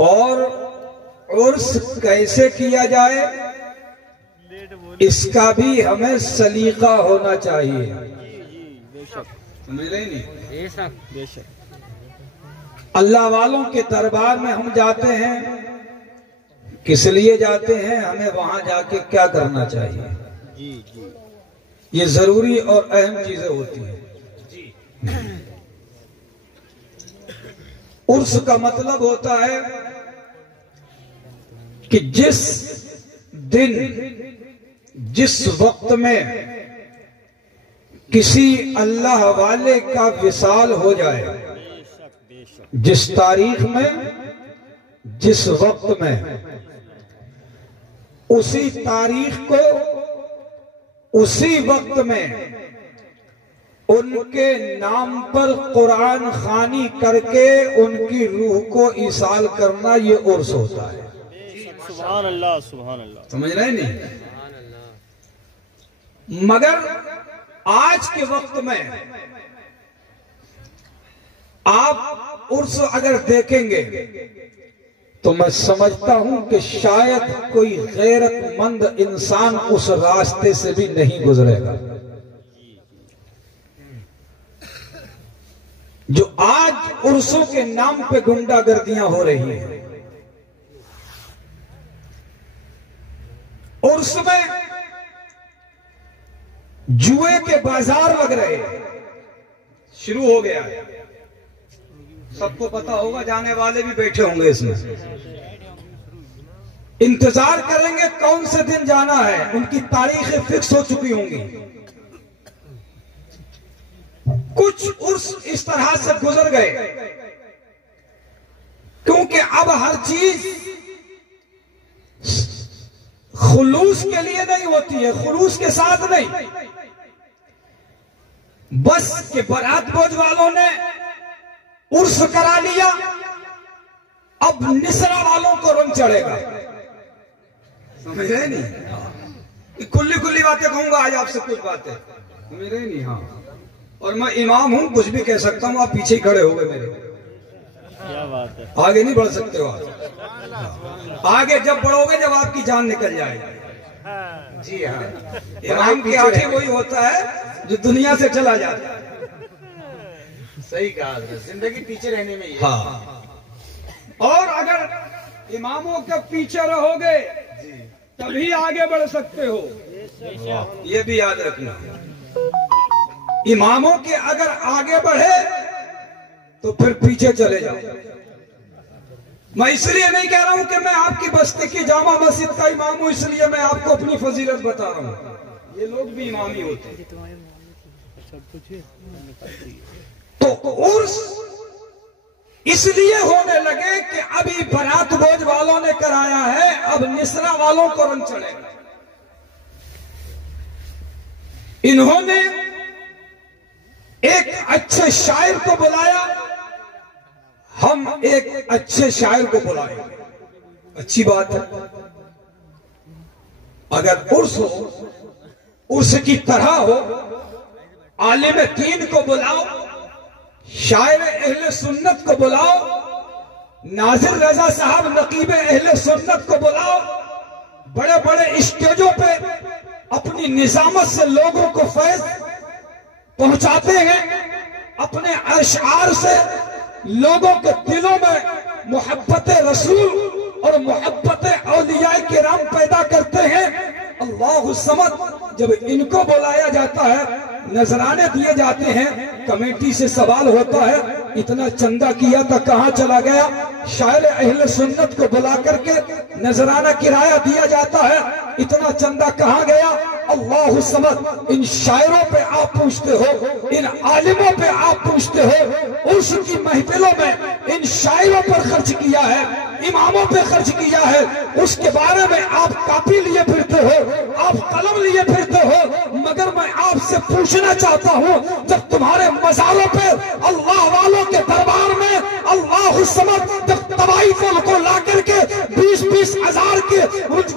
और उर्स कैसे किया जाए इसका भी हमें सलीका होना चाहिए। समझ रहे नहीं? अल्लाह वालों के दरबार में हम जाते हैं, किस लिए जाते हैं, हमें वहां जाके क्या करना चाहिए, ये जरूरी और अहम चीजें होती हैं। उर्स का मतलब होता है कि जिस दिन जिस वक्त में किसी अल्लाह वाले का विसाल हो जाए, जिस तारीख में जिस वक्त में, उसी तारीख को उसी वक्त में उनके नाम पर कुरान खानी करके उनकी रूह को इसाल करना, ये उर्स होता है। सुभान अल्लाह, सुभान अल्लाह। समझ रहे नहीं? मगर आज के वक्त में आप उर्स अगर देखेंगे तो मैं समझता हूं कि शायद कोई गैरतमंद इंसान उस रास्ते से भी नहीं गुजरेगा। जो आज उर्सों के नाम पे गुंडागर्दियां हो रही हैं, उर्स में जुए के बाजार लग रहे हैं, शुरू हो गया है। सबको पता होगा, जाने वाले भी बैठे होंगे इसमें, इंतजार करेंगे कौन से दिन जाना है, उनकी तारीखें फिक्स हो चुकी होंगी। कुछ उर्स इस तरह से गुजर गए क्योंकि अब हर चीज खुलूस के लिए नहीं होती है, खुलूस के साथ नहीं। बस के बारात भोज वालों ने उर्स करा लिया, अब निसरा वालों को रंग चढ़ेगा। समझ रहे नहीं? खुली खुली बातें कहूंगा आज आपसे, कुछ बातें समझ रहे नहीं? हाँ, और मैं इमाम हूं, कुछ भी कह सकता हूं, आप पीछे ही खड़े हो गए मेरे। क्या बात है? आगे नहीं बढ़ सकते हो आप। आगे जब बढ़ोगे जब आपकी जान निकल जाएगी। जी हाँ, इमाम की आगे वही होता है जो दुनिया से चला जाता है। सही कहा, जिंदगी पीछे रहने में ही है। हाँ, और अगर इमामों के पीछे रहोगे तभी आगे बढ़ सकते हो, ये भी याद रखना। इमामों के अगर आगे बढ़े तो फिर पीछे चले जाओ। मैं इसलिए नहीं कह रहा हूं कि मैं आपकी बस्ती की जामा मस्जिद का इमाम हूं, इसलिए मैं आपको अपनी फजीलत बता रहा हूं। ये लोग भी इमाम ही होते हैं। तो उर्स इसलिए होने लगे कि अभी बारात भोज वालों ने कराया है, अब निसरा वालों को रंग चढ़ेगा। इन्होंने एक अच्छे शायर को बुलाया, हम एक अच्छे शायर को बुलाए, अच्छी बात है। अगर उर्स हो, उर्स की तरह हो, आलिम दीन को बुलाओ, शायर अहले सुन्नत को बुलाओ, नाजिर रजा साहब नकीब अहले सुन्नत को बुलाओ, बड़े बड़े स्टेजों पे अपनी निजामत से लोगों को फैज पहुंचाते हैं, अपने अशआर से लोगों के दिलों में मोहब्बत रसूल और मोहब्बत औलिया किराम पैदा करते हैं। अल्लाहु समद। जब इनको बुलाया जाता है, नजराने दिए जाते हैं, कमेटी से सवाल होता है इतना चंदा किया था कहां चला गया। शायर अहले सुन्नत को बुला करके नजराना किराया दिया जाता है, इतना चंदा कहां गया। अल्लाहु समद। इन शायरों पे आप पूछते हो, इन आलिमों पे आप पूछते हो, उसकी महफिलों में इन शायरों पर खर्च किया है, इमामों पे खर्च किया है, उसके बारे में आप कॉपी लिए फिरते हो, आप कलम लिए फिरते हो। मगर मैं आपसे पूछना चाहता हूं, जब तुम्हारे मज़ारों पे अल्लाह वालों के दरबार में अल्लाहु समद जब तबाही को ला करके 20-20 हजार के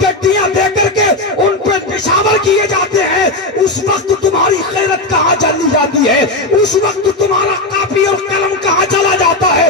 गड्डियां दे करके उन पे निशावर किए जाते हैं, उस वक्त तुम्हारी खैरत कहां चली जाती है? उस वक्त तुम्हारा कापी और कलम कहां चला जाता है?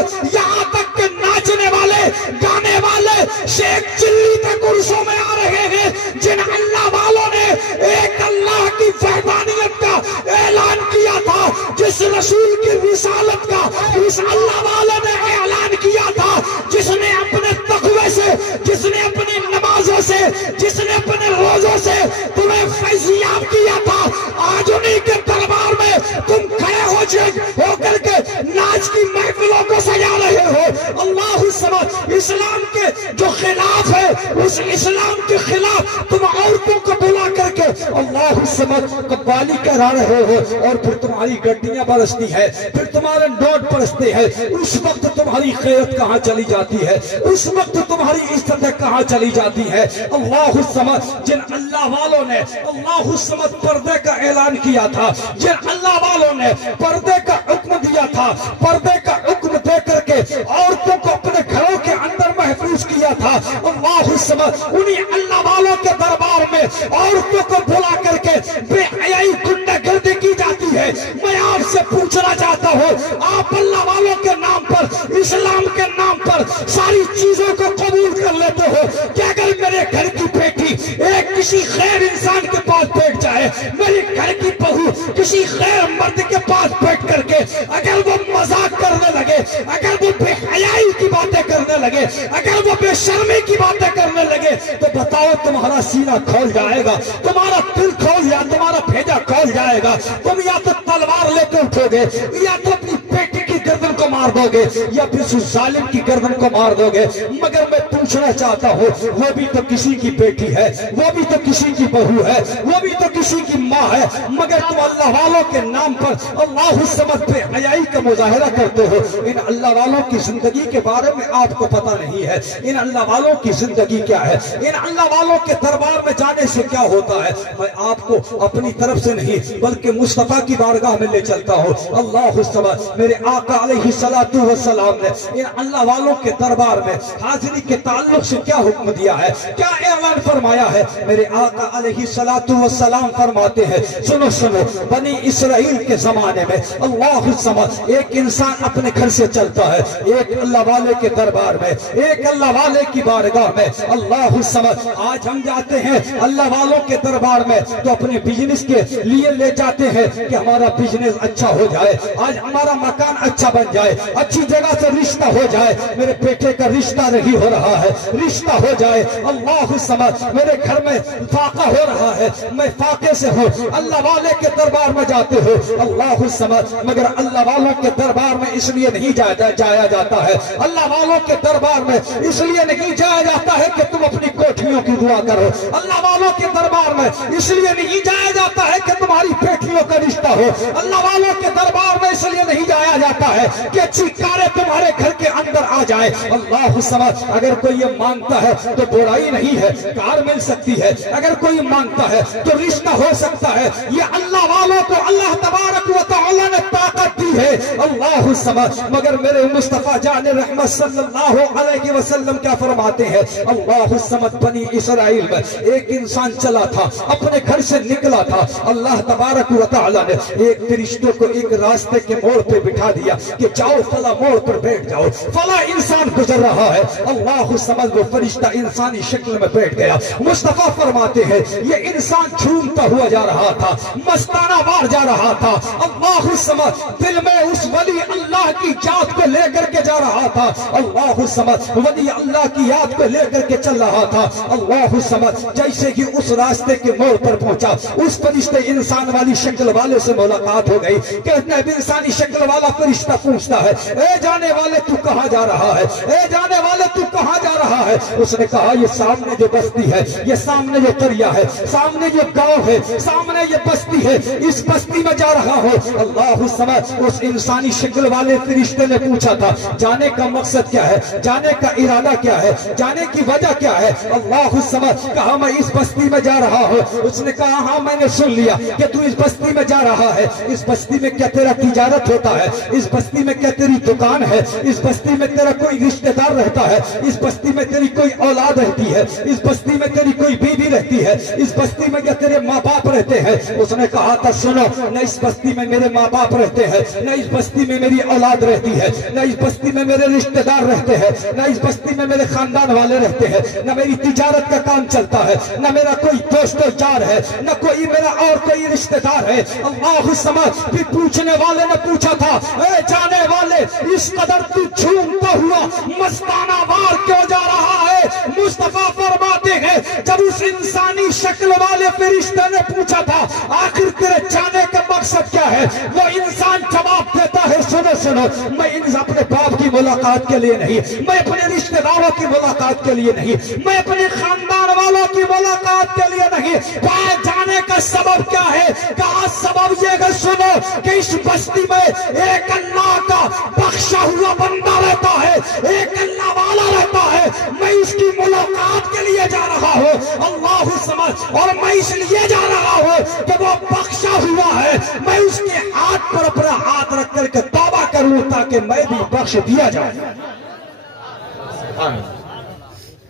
समझ यहाँ तक के नाचने वाले गाने वाले शेख चिल्ली तक उर्सों में आ रहे हैं, जिन अल्लाह वालों ने एक अल्लाह की वहदानियत का ऐलान किया था, जिस रसूल की रिसालत का उस अल्लाह वाले ने ऐलान किया था, जिसने अपने तकवे से, जिसने अपनी नमाजों से, जिसने अपने रोजों से तुम्हें फैजियाब किया था, आज उन्हीं के दरबार में तुम खड़े होकर के नाच की महफिलों को सजा रहे हो। अल्लाह समझ, इस्लाम के जो खिलाफ है उस इस्लाम के खिलाफ तुम औरतों को बुला करके अल्लाह समझ कव्वाली करा रहे हो, और फिर तुम्हारी गड्डियां बरसती है, फिर तुम्हारे नोट बरसते हैं। उस वक्त तुम्हारी खैरत कहाँ चली जाती है, उस वक्त तुम्हारी इज्जत कहाँ चली जाती है। अल्लाह समझ, जिन अल्लाह वालों ने अल्लाह समझ पर्दे का ऐलान किया था, जिन अल्लाह वालों ने पर्दे का हुक्म दिया था, पर्दे का हुक्म दे करके औरतों को अपने घरों के अंदर महफूज किया था, अल्लाह समझ उन्हीं अल्लाह वालों के दरबार में औरतों को बुला करके बेहयाई गुंडागर्दी की जाती है। मैं आपसे पूछना चाहता हूँ, आप अल्लाह वालों के नाम पर, इस्लाम के नाम पर सारी चीजों को कबूल कर लेते हो कि अगर मेरे घर की बेटी एक किसी खैर इंसान के पास बैठ जाए, मेरे घर की बहू किसी खैर मर्द के पास बैठ करके अगर वो मजाक करने लगे, अगर वो बेहयाई की बातें करने लगे, अगर वो बेशर्मी की बातें करने लगे, तो बताओ तुम्हारा सीना खोल जाएगा, तुम्हारा दिल खोल जाए, तुम्हारा भेजा खोल जाएगा। तुम या तो तलवार लेकर उठोगे, या तो अपनी बेटी की गर्दन को मार दोगे, या फिर उस जालिम की गर्दन को मार दोगे। मगर मैं पूछना चाहता हूँ, वो भी तो किसी की बेटी है, वो भी तो किसी की बहू है, वो भी तो किसी की माँ है, मगर तुम अल्लाह वालों के नाम पर अल्लाह समझ पे हयाई का मुजाहिरा करते हो। इन अल्लाह वालों की जिंदगी के बारे में आपको पता नहीं है, इन अल्लाह वालों की जिंदगी क्या है, इन अल्लाह वालों के दरबार में जाने से क्या होता है। मैं आपको अपनी तरफ से नहीं बल्कि मुस्तफा की बारगाह में ले चलता हूँ। अल्लाह समझ, मेरे आका अलैहिस्सलातु वस्सलाम ने इन अल्लाह वालों के दरबार में हाजिरी के ताल्लुक से क्या हुक्म दिया है, क्या ऐलान फरमाया है। मेरे आका अलैहिस्सलातु वस्सलाम फरमाते हैं, सुनो सुनो, बनी इसराइल के जमाने में अल्लाह समझ एक इंसान अपने घर से चलता है, एक अल्लाह वाले के दरबार में, एक अल्लाह वाले की बारगाह में। अल्लाह समझ, आज हम जाते हैं अल्लाह वालों के दरबार में तो अपने बिजनेस के लिए ले जाते हैं कि हमारा बिजनेस अच्छा हो जाए, आज हमारा मकान अच्छा बन जाए, अच्छी जगह से रिश्ता हो जाए, मेरे बेटे का रिश्ता नहीं हो रहा है, रिश्ता हो जाए। अल्लाह समझ, मेरे घर में फाका हो रहा है, मैं फाके से हूँ, अल्लाह वाले के दरबार में जाते हो। अल्लाह समझ, मगर अल्लाह वालों के दरबार में इसलिए नहीं जाया जाता है, अल्लाह वालों के दरबार में इसलिए नहीं जाया जाता है कि तुम अपनी कोठियों की दुआ करो, अल्लाह वालों के दरबार में इसलिए नहीं जाया जाता है कि तुम्हारी बेटियों का रिश्ता हो, अल्लाह वालों के दरबार में इसलिए नहीं जाया जाता है कि अच्छी कारें तुम्हारे घर के अंदर आ जाए। अल्लाह समझ, अगर कोई ये मांगता है तो बुराई नहीं है, कार मिल सकती है, अगर कोई मांगता है तो रिश्ता हो सकता है। ये अल्लाह वालों को अल्लाह तबारक व तआला ने ताकत दी है। अल्लाह समझ, मगर मेरे मुस्तफा जाने रहमत सल्लल्लाहु अलैहि वसल्लम क्या फरमाते हैं। अल्लाह समझ, बनी इसराइल में एक इंसान चला था, अपने घर से निकला था, अल्लाह तबारक व तआला ने एक फरिश्ते को एक रास्ते के मोड़ पे बिठा दिया कि जाओ फला मोड़ पर बैठ जाओ, फला इंसान गुजर रहा है। अल्लाह समझ, वो फरिश्ता इंसानी शक्ल में बैठ गया। मुस्तफा फरमाते हैं ये इंसान झूमता हुआ जा रहा था, मस्ताना वार जा रहा था। अल्लाह समझ, दिल में उस वली अल्लाह की याद को लेकर के जा रहा था। अल्लाह समझ, वली अल्लाह की याद को लेकर के चल रहा था। अल्लाह समझ, जैसे कि उस रास्ते के मोड़ पर पहुंचा, उस फरिश्ते इंसान वाली शक्ल वाले से मुलाकात हो गई। कहते हैं इंसानी शक्ल वाला फरिश्ता पूछता है, ए जाने वाले तू कहाँ जा रहा है, ए जाने वाले तू कहाँ जा रहा है। उसने कहा ये सामने जो बस्ती है, ये सामने जो दरिया है, सामने जो गांव है, सामने ये बस्ती है, इस बस्ती में जा रहा हूँ। अल्लाह समझ, उस इंसानी शक्ल वाले फरिश्ते ने पूछा था जाने का मकसद क्या है, जाने का इरादा क्या है, जाने की वजह क्या है। अल्लाह समझ, कहा मैं इस बस्ती में जा रहा हूँ। उसने कहा हाँ मैंने सुन लिया कि तू इस बस्ती में जा रहा है, इस बस्ती में क्या तेरा तिजारत होता है, इस बस्ती में क्या तेरी दुकान है, इस बस्ती में तेरा कोई रिश्तेदार रहता है, इस बस्ती में तेरी कोई औलाद रहती है, इस बस्ती में तेरी कोई बीवी रहती है, इस बस्ती में क्या तेरे माँ बाप रहते हैं? उसने कहा था सुनो, न इस बस्ती में मेरे माँ बाप रहते हैं, न इस बस्ती में मेरी औलाद रहती है, न इस बस्ती में मेरे रिश्तेदार रहते हैं, न इस बस्ती में मेरे खानदान वाले रहते हैं, न मेरी तिजारत का काम चलता है, न मेरा कोई दोस्त यार है, न कोई मेरा और कोई रिश्तेदार है। अल्लाह समझ। फिर पूछने वाले ने पूछा था, ए जाने वाले, इस कदर तू झूमता हुआ मस्ताना वार क्यों जा रहा है? मुस्तफा फरमाते हैं, जब उस इंसानी शक्ल वाले फरिश्ते ने पूछा था आखिर तेरे जाने का मकसद क्या है, वो इंसान जवाब देता है, सुनो सुनो, मैं अपने बाप की मुलाकात के लिए नहीं, मैं अपने रिश्तेदारों की मुलाकात के लिए नहीं, मैं अपने खानदान वालों की मुलाकात के लिए नहीं, वहां जाने का सबब क्या है? कहा सबब ये है, सुनो, कि इस बस्ती में एक अल्लाह का बख्शा हुआ बंदा रहता है, एक अल्लाह वाला रहता है, मैं उसकी मुलाकात के लिए जा रहा हूँ। अल्लाह समझ। और मैं इसलिए जा रहा हूँ कि वो बख्शा हुआ है, मैं उसके हाथ पर अपना हाथ रख करके तौबा करूं ताकि मैं भी बख्श दिया जाए।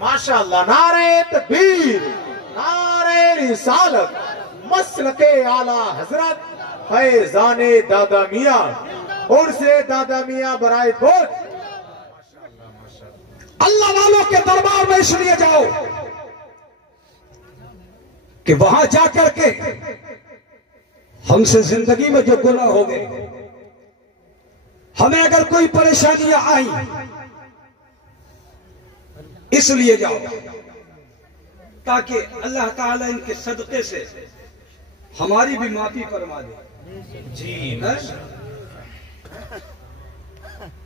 माशाअल्लाह, नारे तकबीर, नारे रिसालत, मसलके आला हजरत फैजाने दादा मियां और से दादा मियां बराए कोट। अल्लाह वालों के दरबार में इसलिए जाओ कि वहां जाकर के हमसे जिंदगी में जो गुनाह हो गए, हमें अगर कोई परेशानियां आई, इसलिए जाओ ताकि अल्लाह ताला इनके सदक़े से हमारी भी माफी फरमा दे। जी,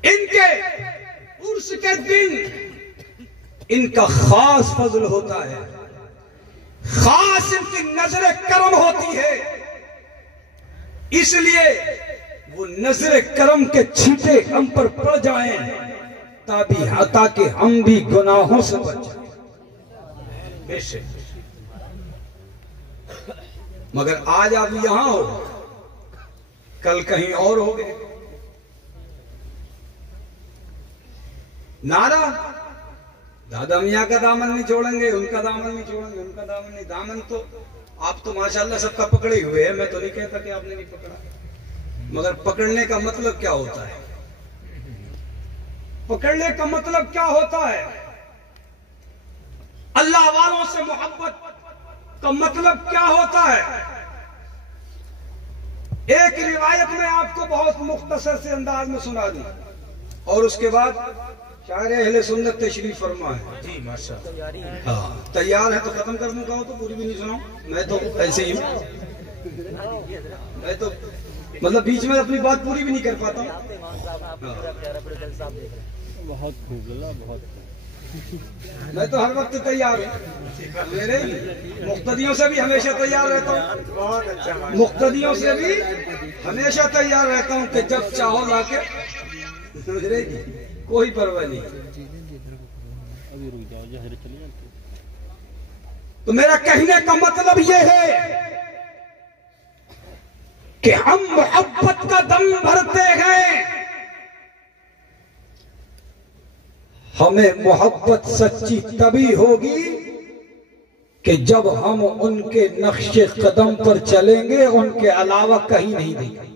इनके उर्स के दिन इनका खास फजल होता है, खास इनकी नजर करम होती है, इसलिए वो नजर करम के छींटे हम पर पड़ जाएं ताकि हम भी गुनाहों से बच जाएं। बेशक, मगर आज आप यहां हो, कल कहीं और हो गए। नारा दादा मियां का दामन नहीं छोड़ेंगे, उनका दामन नहीं छोड़ेंगे, उनका दामन नहीं। दामन तो आप तो माशाल्लाह सबका पकड़े हुए हैं, मैं तो नहीं कहता कि आपने नहीं पकड़ा, मगर पकड़ने का मतलब क्या होता है? पकड़ने का मतलब क्या होता है? अल्लाह वालों से मोहब्बत का मतलब क्या होता है? एक रिवायत में आपको बहुत मुख्तसर से अंदाज में सुना दूं और उसके बाद शायर अहले सुन्नत तशरीफ फरमा है। जी माशाअल्लाह। हाँ, तैयार है तो खत्म कर दूं, कहो तो पूरी भी नहीं सुनाऊं, मैं तो ऐसे ही हूं, मैं तो मतलब बीच में अपनी बात पूरी भी नहीं कर पाता। बहुत खूब, बहुत। मैं तो हर वक्त तैयार हूँ, मेरे मुक्तदियों से भी हमेशा तैयार रहता हूँ, बहुत अच्छा। मुक्तदियों से भी हमेशा तैयार रहता हूँ कि जब चाहो लाके, मेरे कोई परवाह नहीं। अभी रुक जाओ, जहर चली जाती। तो मेरा कहने का मतलब यह है कि हम मोहब्बत का दम भरते हैं, हमें मोहब्बत सच्ची तभी होगी कि जब हम उनके नक्शे कदम पर चलेंगे, उनके अलावा कहीं नहीं देंगे।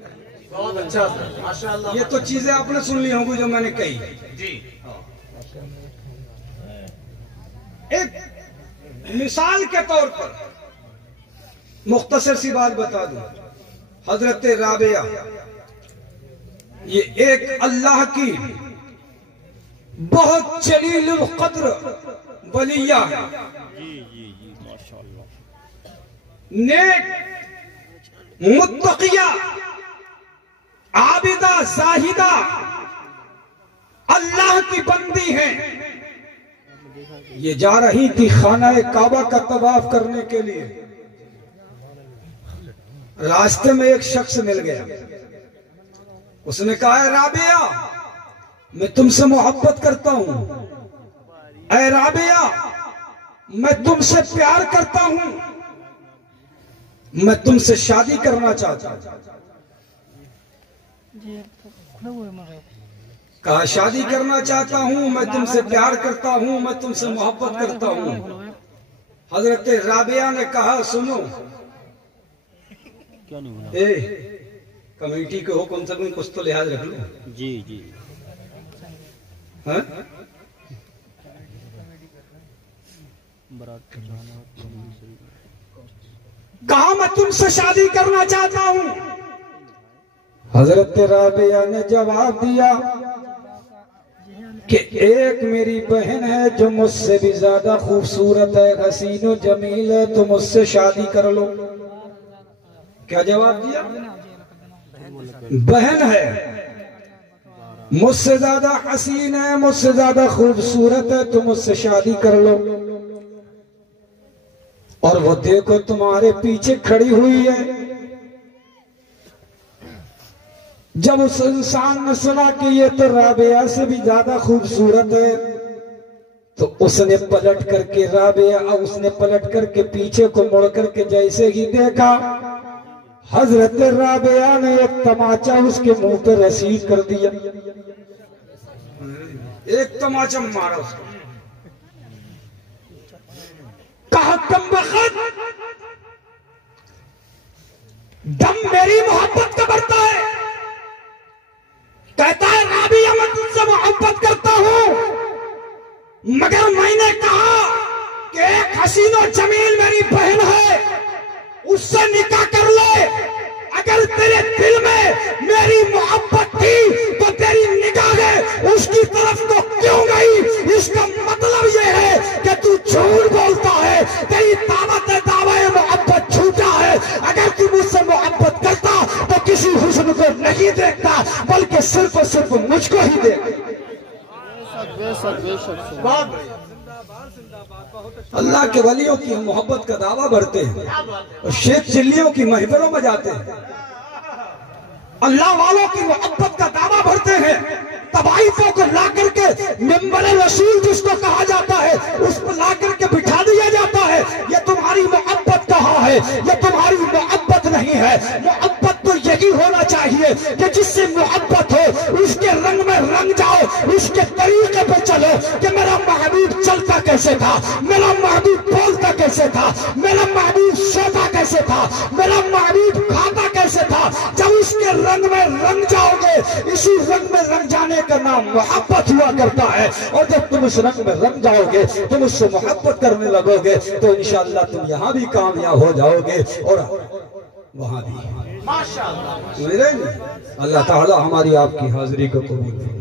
बहुत अच्छा माशाअल्लाह। ये तो चीजें आपने सुन ली होंगी जो मैंने कही। जी, एक मिसाल के तौर पर मुख्तसर सी बात बता दूं, हजरत राबिया ये एक अल्लाह की बहुत जलीलुल कद्र वलिया है, जी जी जी, माशाअल्लाह। नेक, मुत्तकिया, आबिदा, जाहिदा अल्लाह की बंदी है। ये जा रही थी खाना काबा का तवाफ करने के लिए, रास्ते में एक शख्स मिल गया, उसने कहा, राबिया मैं तुमसे मोहब्बत करता हूं, ऐ राबिया मैं तुमसे प्यार करता हूं, मैं तुमसे शादी करना चाहता हूं। कहा शादी करना चाहता हूं, मैं तुमसे प्यार करता हूं, मैं तुमसे मोहब्बत करता हूं, हजरत राबिया ने कहा सुनो, क्या नहीं बोला? ए कमेटी के हो, कम से कम कुछ तो लिहाज रख लो। जी जी। हाँ? बारात को जाना तो नहीं सही। कहा मैं तुमसे शादी करना चाहता हूं। हजरत राबिया ने जवाब दिया कि एक मेरी बहन है जो मुझसे भी ज्यादा खूबसूरत है, हसीनो जमील है, तुम मुझसे शादी कर लो। क्या जवाब दिया? बहन है, मुझसे ज्यादा हसीन है, मुझसे ज्यादा खूबसूरत है, तुम मुझसे शादी कर लो। और वो देखो तुम्हारे पीछे खड़ी हुई है। जब उस इंसान ने सुना कि ये तो राबिया से भी ज्यादा खूबसूरत है, तो उसने पलट करके उसने पलट करके पीछे को मुड़ करके जैसे ही देखा, हजरत राबिया ने एक तमाचा उसके मुंह पे रसीद कर दिया। एक तमाचा मारा उसको। कहा कमबख्त, दम मेरी मोहब्बत का बढ़ता है। कहता है राबिया मैं तुमसे मोहब्बत करता हूं, मगर मैंने कहा कि एक हसीन और जमील मेरी बहन है, उससे निकाह कर ले। अगर तेरे दिल में मेरी मोहब्बत थी तो तेरी निगाहें उसकी तरफ तो क्यों गई? इसका मतलब यह है कि तू झूठ बोलता है, तेरी दावे मोहब्बत झूठा है। अगर तू मुझसे मोहब्बत करता तो किसी हुस्न को नहीं देखता, बल्कि सिर्फ और सिर्फ मुझको ही देखता। अल्लाह के वलियों की मोहब्बत का दावा बढ़ते हैं और शेख चिल्लियों की महफिलों में जाते हैं। अल्लाह वालों की मोहब्बत का दावा बढ़ते हैं, तवाइफों को ला करके मिंबर रसूल जिसको कहा जाता है उस पर ला करके बिठा दिया जाता है। ये तुम्हारी मोहब्बत कहाँ है? ये तुम्हारी मोहब्बत नहीं है। मोहब्बत तो यही होना चाहिए कि जिससे मोहब्बत हो उसके रंग में रंग जाओ, उसके तरीके पर चलो कि मेरा महबूब चलता कैसे था, मेरा महबूब बोलता कैसे था, मेरा महबूब सोता कैसे था, मेरा महबूब खाता कैसे था। जब उसके रंग में रंग जाओगे, इसी रंग में रंग जाने का नाम मोहब्बत हुआ करता है। और जब तुम उस रंग में रंग जाओगे, तुम उससे मोहब्बत करने लगोगे, तो इंशाअल्लाह तुम यहाँ भी कामयाब हो जाओगे और वहां भी। माशाअल्लाह। अल्लाह ताला हमारी आपकी हाजिरी को कबूल करे।